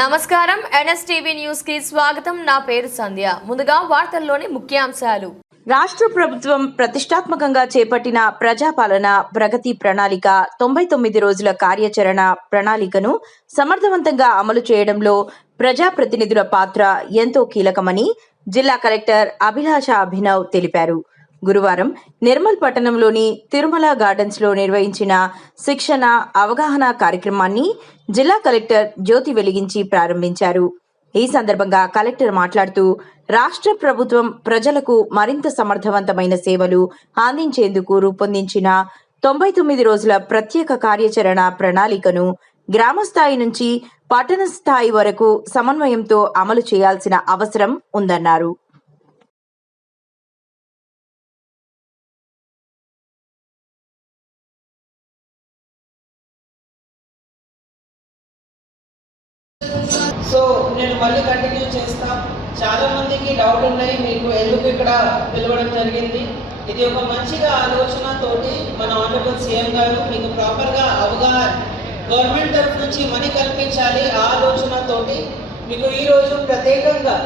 నమస్కారం NSTV news కి స్వాగతం. నా పేరు సంధ్య. ముందుగా వార్తల్లోని ముఖ్యాంశాలు. రాష్ట్ర ప్రభుత్వం ప్రతిష్టాత్మకంగా చేపట్టిన ప్రజాపాలన ప్రగతి ప్రణాళిక 99 రోజుల కార్యాచరణ ప్రణాళికను సమర్థవంతంగా అమలు చేయడంలో ప్రజాప్రతినిధుల పాత్ర ఎంతో కీలకమని జిల్లా కలెక్టర్ అభిలాష అభినవ్ తెలిపారు. గురువారం నిర్మల్ పట్టణంలోని తిరుమల గార్డెన్స్ లో నిర్వహించిన శిక్షణ అవగాహన కార్యక్రమాన్ని జిల్లా కలెక్టర్ జ్యోతి వెలిగించి ప్రారంభించారు. ఈ సందర్భంగా కలెక్టర్ మాట్లాడుతూ రాష్ట్ర ప్రభుత్వం ప్రజలకు మరింత సమర్థవంతమైన సేవలు అందించేందుకు రూపొందించిన 99 రోజుల ప్రత్యేక కార్యాచరణ ప్రణాళికను గ్రామ స్థాయి నుంచి పట్టణ స్థాయి వరకు సమన్వయంతో అమలు చేయాల్సిన అవసరం ఉందన్నారు. సో నేను మళ్ళీ కంటిన్యూ చేస్తా. చాలా మందికి డౌట్ ఉన్నాయి మీకు ఎందుకు ఇక్కడ పిలవడం జరిగింది. ఇది ఒక మంచిగా ఆలోచనతోటి మన ఆనరబుల్ సీఎం గారు మీకు ప్రాపర్గా అవగాహన గవర్నమెంట్ తరఫు నుంచి మనీ కల్పించాలి ఆ ఆలోచనతోటి మీకు ఈరోజు ప్రత్యేకంగా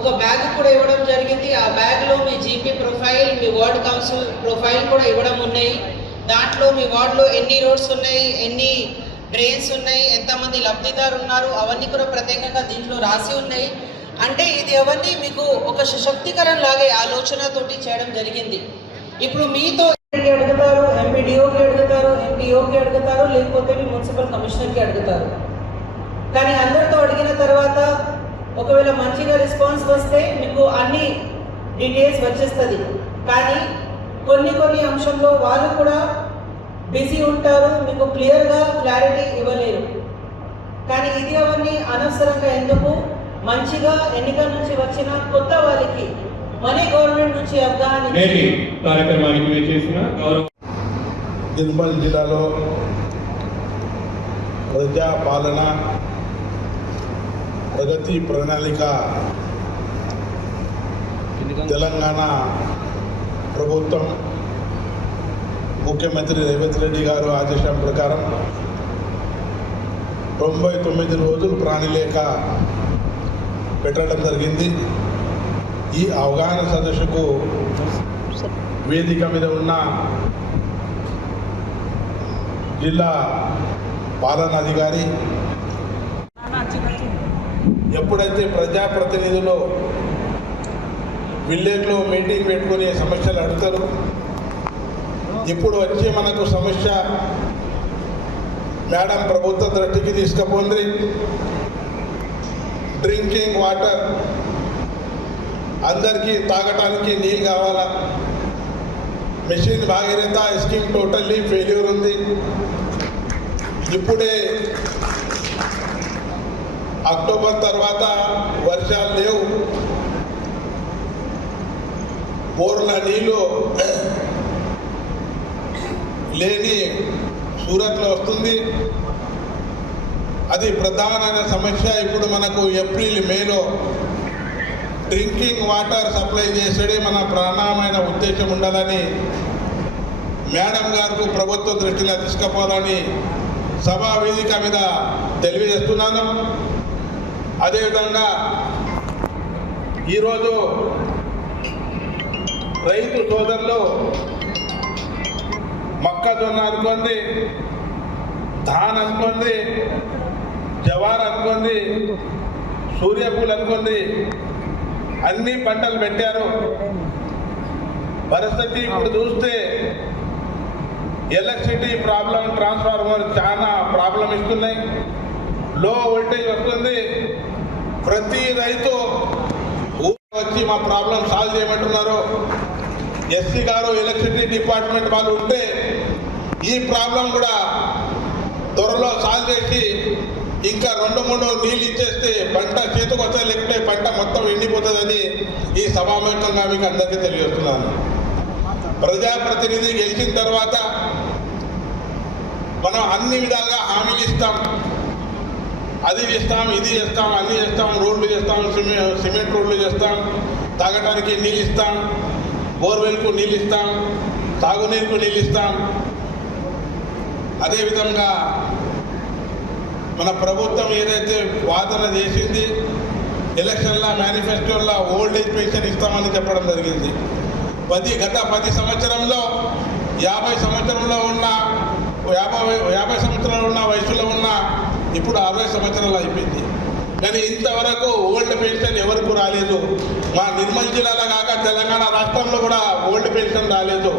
ఒక బ్యాగ్ కూడా ఇవ్వడం జరిగింది. ఆ బ్యాగ్లో మీ జీపీ ప్రొఫైల్, మీ వార్డ్ కౌన్సిల్ ప్రొఫైల్ కూడా ఇవ్వడం ఉన్నాయి. దాంట్లో మీ వార్డులో ఎన్ని రోడ్స్ ఉన్నాయి, ఎన్ని డ్రైన్స్ ఉన్నాయి, ఎంతమంది లబ్ధిదారు ఉన్నారు, అవన్నీ కూడా ప్రత్యేకంగా దీంట్లో రాసి ఉన్నాయి. అంటే ఇది అవన్నీ మీకు ఒక సశక్తికరణ లాగే ఆలోచనతోటి చేయడం జరిగింది. ఇప్పుడు మీతో అడుగుతారు, ఎంపీడీఓకి అడుగుతారు, ఎంపీఓకి అడుగుతారు, లేకపోతే మీ మున్సిపల్ కమిషనర్కి అడుగుతారు. కానీ అందరితో అడిగిన తర్వాత ఒకవేళ మంచిగా రెస్పాన్స్ వస్తే మీకు అన్ని డీటెయిల్స్ వచ్చేస్తుంది. కానీ కొన్ని అంశంలో వాళ్ళు కూడా బిజీ ఉంటారు, మీకు క్లారిటీ ఇవ్వలేరు. కానీ ఇది అవన్నీ అనవసరంగా ఎందుకు, మంచిగా ఎన్నిక నుంచి వచ్చిన కొత్త వాళ్ళకి మనీ గవర్నమెంట్ నుంచి అవగాహన నిర్మల్ జిల్లాలో ప్రజాపాలన ప్రగతి ప్రణాళిక తెలంగాణ ప్రభుత్వం ముఖ్యమంత్రి రేవంత్ రెడ్డి గారు ఆదేశం ప్రకారం 99 రోజులు ప్రణాళిక పెట్టడం జరిగింది. ఈ అవగాహన సదస్సుకు వేదిక మీద ఉన్న జిల్లా పాలనాధికారి ఎప్పుడైతే ప్రజాప్రతినిధులు విలేజ్లో మీటింగ్ పెట్టుకుని సమస్యలు అడుగుతారు, ఇప్పుడు వచ్చే మనకు సమస్య మేడం ప్రభుత్వ దృష్టికి తీసుకుపోండి, డ్రింకింగ్ వాటర్ అందరికీ తాగటానికి నీళ్ళు కావాలా, mission Bhagiratha scheme totally failure ఉంది, ఇప్పుడే అక్టోబర్ తర్వాత వర్షాలు లేవు, బోర్ల నీళ్ళు లేని సూరత్లో వస్తుంది. అది ప్రధానమైన సమస్య. ఇప్పుడు మనకు ఏప్రిల్ మేలో డ్రింకింగ్ వాటర్ సప్లై చేసేదే మన ప్రధానమైన ఉద్దేశం ఉండాలని మేడం గారికి ప్రభుత్వ దృష్టిలో తీసుకుపోవాలని సభా వేదిక మీద తెలియజేస్తున్నాను. అదేవిధంగా ఈరోజు రైతు సోదరులు మొక్కజొన్న అనుకోండి, ధాన్ అనుకోండి, జవార్ అనుకోండి, సూర్యపూలు అనుకోండి, అన్ని పంటలు పెట్టారు. పరిస్థితి ఇప్పుడు చూస్తే ఎలక్ట్రిసిటీ ప్రాబ్లం, ట్రాన్స్ఫార్మర్ చాలా ప్రాబ్లం ఇస్తున్నాయి, లో వోల్టేజ్ వస్తుంది. ప్రతి రైతు వచ్చి మా ప్రాబ్లం సాల్వ్ చేయమంటున్నారు. ఎస్సీ గారు ఎలక్ట్రిసిటీ డిపార్ట్మెంట్ వాళ్ళు ఉంటే ఈ ప్రాబ్లం కూడా త్వరలో సాల్వ్ చేసి ఇంకా 2-3 నీళ్ళు ఇచ్చేస్తే పంట చేతికి వస్తే, లేకపోతే పంట మొత్తం ఎండిపోతుందని ఈ సభాముఖంగా మీకు అందరికీ తెలియజేస్తున్నాను. ప్రజాప్రతినిధి గెలిచిన తర్వాత మనం అన్ని విధాలుగా హామీలు ఇస్తాం, అది చేస్తాం, ఇది చేస్తాం, అన్నీ చేస్తాం, రోడ్లు చేస్తాం, సిమెంట్ రోడ్లు చేస్తాం, తాగడానికి నీళ్ళు ఇస్తాం, బోర్వెల్కు నీళ్ళు ఇస్తాం, తాగునీరుకు నీళ్ళు ఇస్తాం. అదేవిధంగా మన ప్రభుత్వం ఏదైతే వాదన చేసింది ఎలక్షన్ల మేనిఫెస్టోలో ఓల్డ్ ఏజ్ పెన్షన్ ఇస్తామని చెప్పడం జరిగింది. గత 10 సంవత్సరంలో 50 సంవత్సరంలో ఉన్న 50 సంవత్సరాలు ఉన్న వయసులో ఉన్న ఇప్పుడు 60 సంవత్సరాలు అయిపోయింది. కానీ ఇంతవరకు ఓల్డ్ పెన్షన్ ఎవరికి రాలేదు. మా నిర్మల్ జిల్లాలో కాక తెలంగాణ రాష్ట్రంలో కూడా ఓల్డ్ పెన్షన్ రాలేదు.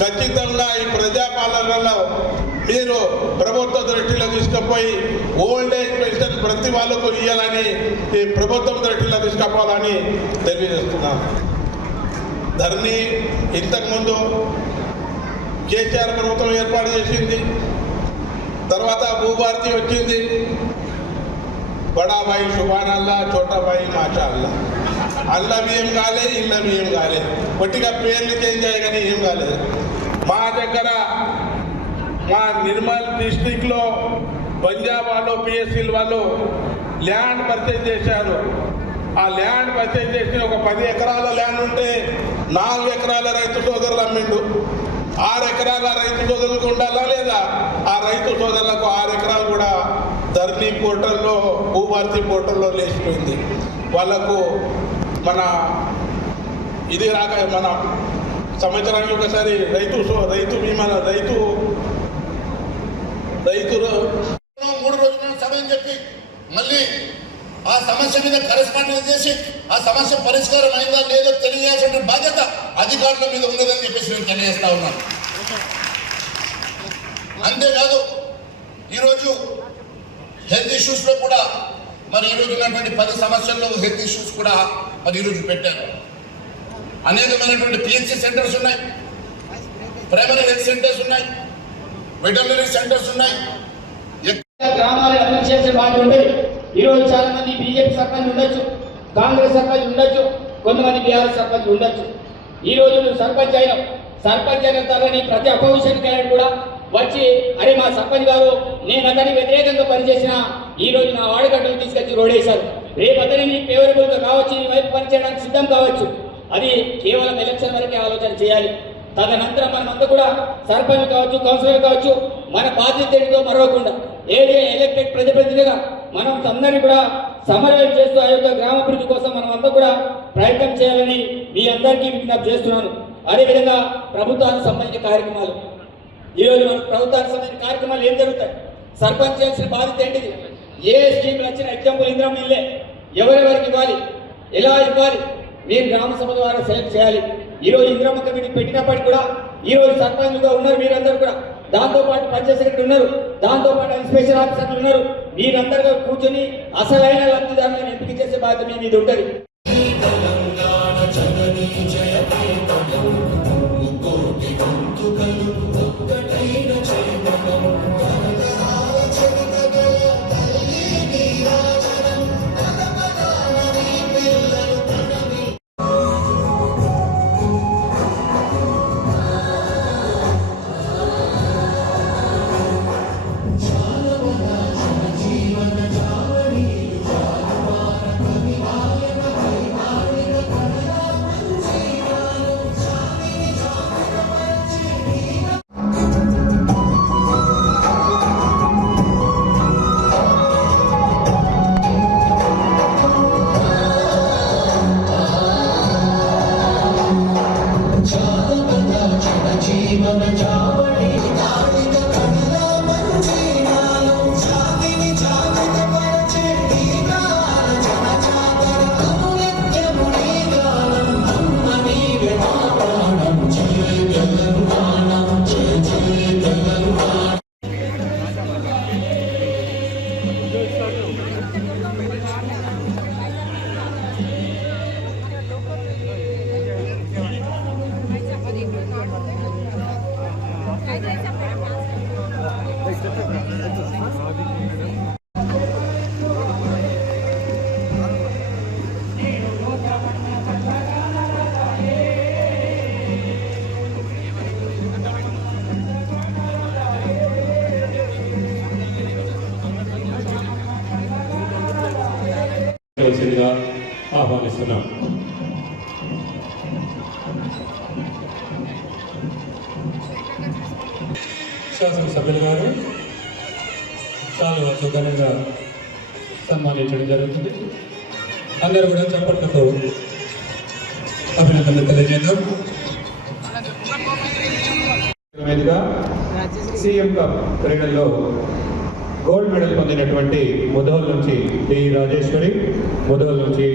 ఖచ్చితంగా ఈ ప్రజాపాలనలో మీరు ప్రభుత్వ దృష్టిలో తీసుకుపోయి ఓల్డ్ ఏజ్ పెన్షన్ ప్రతి వాళ్ళకు ఇవ్వాలని ఈ ప్రభుత్వం దృష్టిలో తీసుకుపోవాలని తెలియజేస్తున్నాను. ధరణి ఇంతకుముందు కేసీఆర్ ప్రభుత్వం ఏర్పాటు చేసింది. తర్వాత భూభారతి వచ్చింది. బడాబాయి సుబానల్లా, చోటాబాయి మాషాల్లా. అల్ల బియ్యం కాలే, ఇళ్ళ బియ్యం కాలే. కొట్టిగా పేర్లు చేంజ్ అయ్యాయి కానీ ఏం కాలేదు. మా దగ్గర మా నిర్మల్ డిస్టిక్లో పంజాబ్ వాళ్ళు పిఎస్సీల వాళ్ళు ల్యాండ్ పర్చేజ్ చేశారు. ఆ ల్యాండ్ పర్చేజ్ చేసి ఒక 10 ఎకరాల ల్యాండ్ ఉంటే 4 ఎకరాల రైతు సోదరులు అమ్మిండు. 6 ఎకరాల రైతు సోదరులకు ఉండాలా లేదా? ఆ రైతు సోదరులకు 6 ఎకరాలు కూడా ధరణి పోర్టల్లో, భూభారతి పోర్టల్లో లేచిపోయింది. వాళ్ళకు మన ఇది రాక మన సంవత్సరానికి ఒకసారి రైతు బీమా రైతు 3 రోజుల సమయం చెప్పి మళ్ళీ ఆ సమస్య మీద కరెస్పాండెన్స్ చేసి ఆ సమస్య పరిష్కారం అయిందా లేదో తెలియజేయాల్సిన బాధ్యత అధికారుల మీద ఉన్నదని చెప్పేసి నేను తెలియజేస్తా ఉన్నాను. అంతేకాదు ఈరోజు హెల్త్ ఇష్యూస్ లో కూడా మరి ఈరోజు ఉన్నటువంటి 10 సమస్యల్లో హెల్త్ ఇష్యూస్ కూడా మరి ఈరోజు పెట్టారు. అనేకమైనటువంటి పిహెచ్సి సెంటర్స్ ఉన్నాయి, ప్రైమరీ హెల్త్ సెంటర్స్ ఉన్నాయి, వెటర్నరీ సెంటర్స్ ఉన్నాయి. గ్రామాలు అభివృద్ధి చేసే బాధ్యత ఉండేది. ఈరోజు చాలా మంది బీజేపీ సర్పంచ్ ఉండొచ్చు, కాంగ్రెస్ సర్పంచ్ ఉండొచ్చు, కొంతమంది బీఆర్ఎస్ సర్పంచ్ ఉండొచ్చు. ఈ రోజు నువ్వు సర్పంచ్ అయిన తరని ప్రతి అపోజిషన్ క్యాండిడేట్ కూడా వచ్చి అరే మా సర్పంచ్ గారు నేను అతనికి వ్యతిరేకంగా పనిచేసిన ఈ రోజు నా వాడగడ్డలు తీసుకొచ్చి రోడేశారు. రేపు అతని నీ ఫేవరబుల్గా కావచ్చు, నీ వైపు పనిచేయడానికి సిద్ధం కావచ్చు. అది కేవలం ఎలక్షన్ వరకే ఆలోచన చేయాలి. తదనంతరం మనమంతా కూడా సర్పంచ్ కావచ్చు, కౌన్సిలర్ కావచ్చు, మన బాధ్యత ఏంటో మరవకుండా ఎలక్టెడ్ ప్రజాప్రతినిధిగా మనం అందరినీ కూడా సమన్వయం చేస్తూ ఆ యొక్క గ్రామాభివృద్ధి కోసం మనం అంతా కూడా ప్రయత్నం చేయాలని మీ అందరికీ విజ్ఞప్తి చేస్తున్నాను. అదేవిధంగా ప్రభుత్వానికి సంబంధించిన కార్యక్రమాలు, ఈరోజు మన ప్రభుత్వానికి సంబంధించిన కార్యక్రమాలు ఏం జరుగుతాయి? సర్పంచ్ చేయాల్సిన బాధ్యత ఏంటిది? ఏ స్కీమ్లు వచ్చిన ఎగ్జాంపుల్ ఇందిరమ్మ ఇల్లే ఎవరెవరికి ఇవ్వాలి, ఎలా ఇవ్వాలి, మీరు గ్రామ సభ ద్వారా సెలెక్ట్ చేయాలి. ఈరోజు ఇందిరమ్మ కమిటీ పెట్టినప్పటికీ కూడా ఈరోజు సర్పంచ్గా ఉన్నారు మీరందరూ కూడా, దాంతోపాటు పంచాయత్ సెక్రటరీ ఉన్నారు, దాంతోపాటు ఇన్స్పెక్షన్ ఆఫీసర్లు ఉన్నారు. మీరందరూ కూర్చొని అసలైన లబ్ధిదారులను ఎంపిక చేసే బాధ్యత మీ మీద ఉంటుంది. ఆహ్వానిస్తున్నాం. శాసనసభ్యులు గారు శాలువాతో ఘనంగా సన్మానించడం జరుగుతుంది. అందరూ కూడా చప్పట్లతో అభినందనలు తెలియజేద్దాం. మీదుగా సీఎం కప్ క్రీడల్లో గోల్డ్ మెడల్ పొందినటువంటి ముధోల్ నుంచి డి రాజేశ్వరి, ముధోల్ నుంచి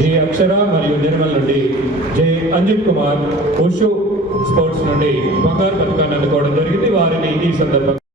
జి అక్షర మరియు నిర్మల్ నుండి J Anjith Kumar wushu sports నుండి బంగారు పథకాన్ని అందుకోవడం జరిగింది. వారిని ఈ సందర్భంగా